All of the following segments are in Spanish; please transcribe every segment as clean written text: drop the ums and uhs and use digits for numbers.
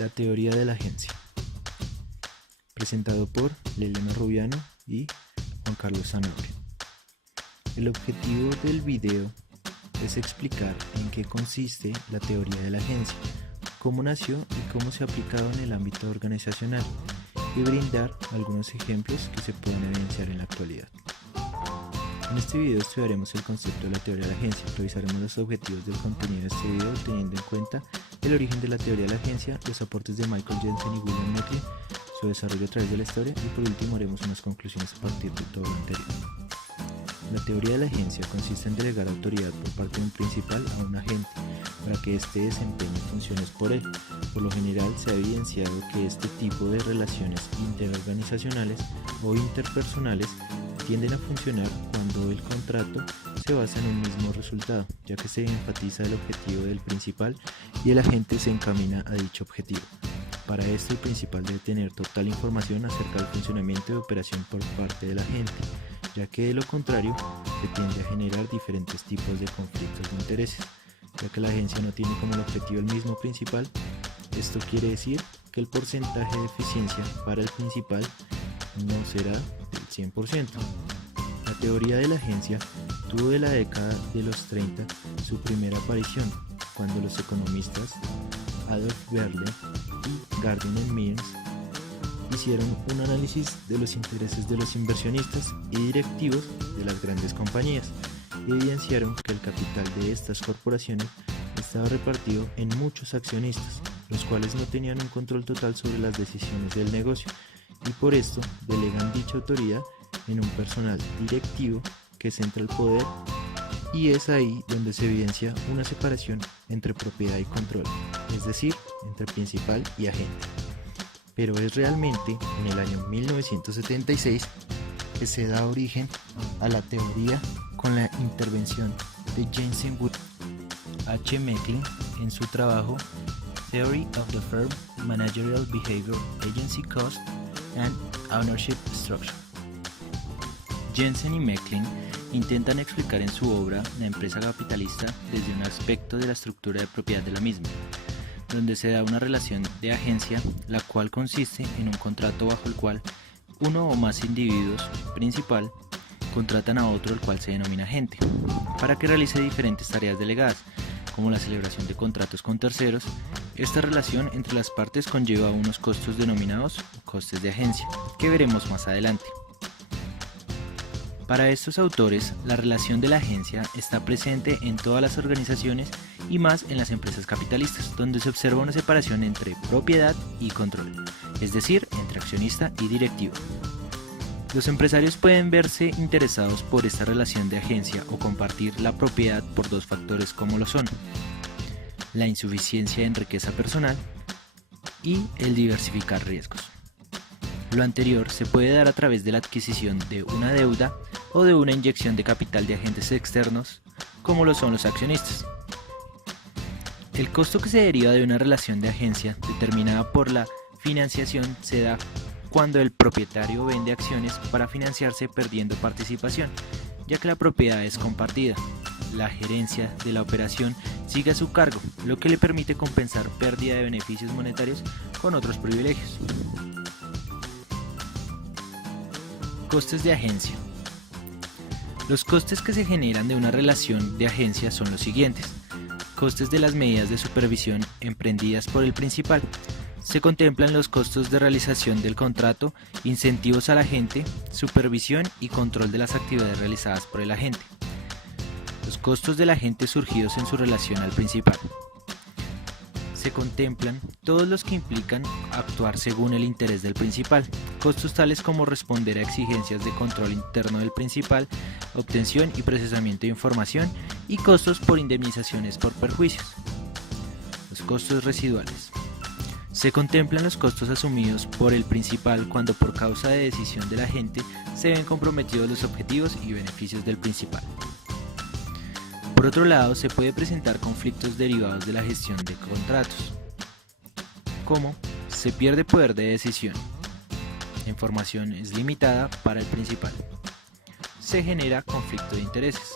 La teoría de la agencia, presentado por Lelena Rubiano y Juan Carlos Sanabria. El objetivo del video es explicar en qué consiste la teoría de la agencia, cómo nació y cómo se ha aplicado en el ámbito organizacional, y brindar algunos ejemplos que se pueden evidenciar en la actualidad. En este video estudiaremos el concepto de la teoría de la agencia, revisaremos los objetivos del contenido de este video teniendo en cuenta el origen de la teoría de la agencia, los aportes de Michael Jensen y William Macklin, su desarrollo a través de la historia y por último haremos unas conclusiones a partir de todo lo anterior. La teoría de la agencia consiste en delegar autoridad por parte de un principal a un agente para que éste desempeñe funciones por él. Por lo general se ha evidenciado que este tipo de relaciones interorganizacionales o interpersonales tienden a funcionar cuando el contrato se basa en un mismo resultado, ya que se enfatiza el objetivo del principal y el agente se encamina a dicho objetivo. Para esto el principal debe tener total información acerca del funcionamiento de operación por parte del agente, ya que de lo contrario se tiende a generar diferentes tipos de conflictos de intereses, ya que la agencia no tiene como el objetivo el mismo principal. Esto quiere decir que el porcentaje de eficiencia para el principal no será del 100%. La teoría de la agencia tuvo de la década de los 30 su primera aparición, cuando los economistas Adolf Berle y Gardner Mears hicieron un análisis de los intereses de los inversionistas y directivos de las grandes compañías y evidenciaron que el capital de estas corporaciones estaba repartido en muchos accionistas, los cuales no tenían un control total sobre las decisiones del negocio y por esto delegan dicha autoridad en un personal directivo que centra el poder, y es ahí donde se evidencia una separación entre propiedad y control, es decir, entre principal y agente. Pero es realmente en el año 1976 que se da origen a la teoría con la intervención de Jensen H. Macklin en su trabajo Theory of the Firm, Managerial Behavior, Agency Cost and Ownership Structure. Jensen y Macklin intentan explicar en su obra la empresa capitalista desde un aspecto de la estructura de propiedad de la misma, donde se da una relación de agencia, la cual consiste en un contrato bajo el cual uno o más individuos, principal, contratan a otro, el cual se denomina agente, para que realice diferentes tareas delegadas, como la celebración de contratos con terceros. Esta relación entre las partes conlleva unos costos denominados costes de agencia, que veremos más adelante. Para estos autores, la relación de la agencia está presente en todas las organizaciones y más en las empresas capitalistas, donde se observa una separación entre propiedad y control, es decir, entre accionista y directivo. Los empresarios pueden verse interesados por esta relación de agencia o compartir la propiedad por dos factores como lo son: la insuficiencia en riqueza personal y el diversificar riesgos. Lo anterior se puede dar a través de la adquisición de una deuda o de una inyección de capital de agentes externos, como lo son los accionistas. El costo que se deriva de una relación de agencia determinada por la financiación se da cuando el propietario vende acciones para financiarse perdiendo participación, ya que la propiedad es compartida. La gerencia de la operación sigue a su cargo, lo que le permite compensar pérdida de beneficios monetarios con otros privilegios. Costes de agencia. Los costes que se generan de una relación de agencia son los siguientes: costes de las medidas de supervisión emprendidas por el principal. Se contemplan los costos de realización del contrato, incentivos al agente, supervisión y control de las actividades realizadas por el agente. Los costos del agente surgidos en su relación al principal. Se contemplan todos los que implican actuar según el interés del principal, costos tales como responder a exigencias de control interno del principal, obtención y procesamiento de información, y costos por indemnizaciones por perjuicios. Los costos residuales. Se contemplan los costos asumidos por el principal cuando por causa de decisión del agente se ven comprometidos los objetivos y beneficios del principal. Por otro lado, se puede presentar conflictos derivados de la gestión de contratos, como se pierde poder de decisión, la información es limitada para el principal, se genera conflicto de intereses,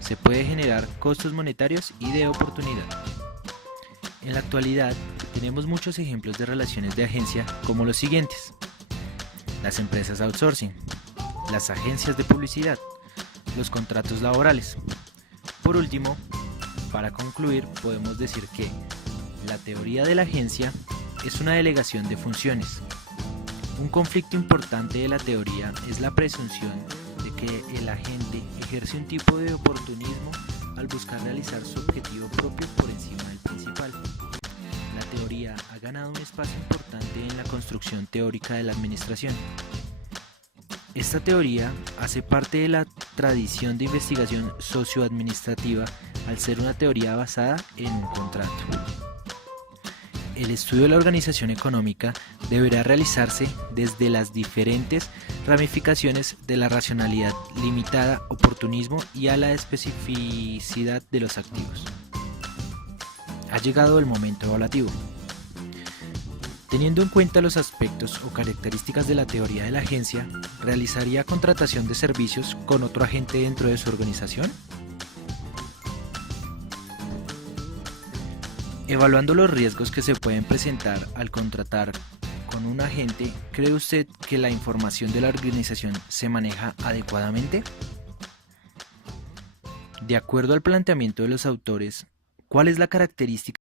se puede generar costos monetarios y de oportunidad. En la actualidad, Tenemos muchos ejemplos de relaciones de agencia como los siguientes: las empresas outsourcing, las agencias de publicidad, los contratos laborales. Por último, para concluir, podemos decir que la teoría de la agencia es una delegación de funciones. Un conflicto importante de la teoría es la presunción de que el agente ejerce un tipo de oportunismo al buscar realizar su objetivo propio por encima del principal. La teoría ha ganado un espacio importante en la construcción teórica de la administración. Esta teoría hace parte de la tradición de investigación socioadministrativa al ser una teoría basada en un contrato. El estudio de la organización económica deberá realizarse desde las diferentes ramificaciones de la racionalidad limitada, oportunismo y a la especificidad de los activos. Ha llegado el momento evaluativo. Teniendo en cuenta los aspectos o características de la teoría de la agencia, ¿realizaría contratación de servicios con otro agente dentro de su organización? Evaluando los riesgos que se pueden presentar al contratar con un agente, ¿cree usted que la información de la organización se maneja adecuadamente? De acuerdo al planteamiento de los autores, ¿cuál es la característica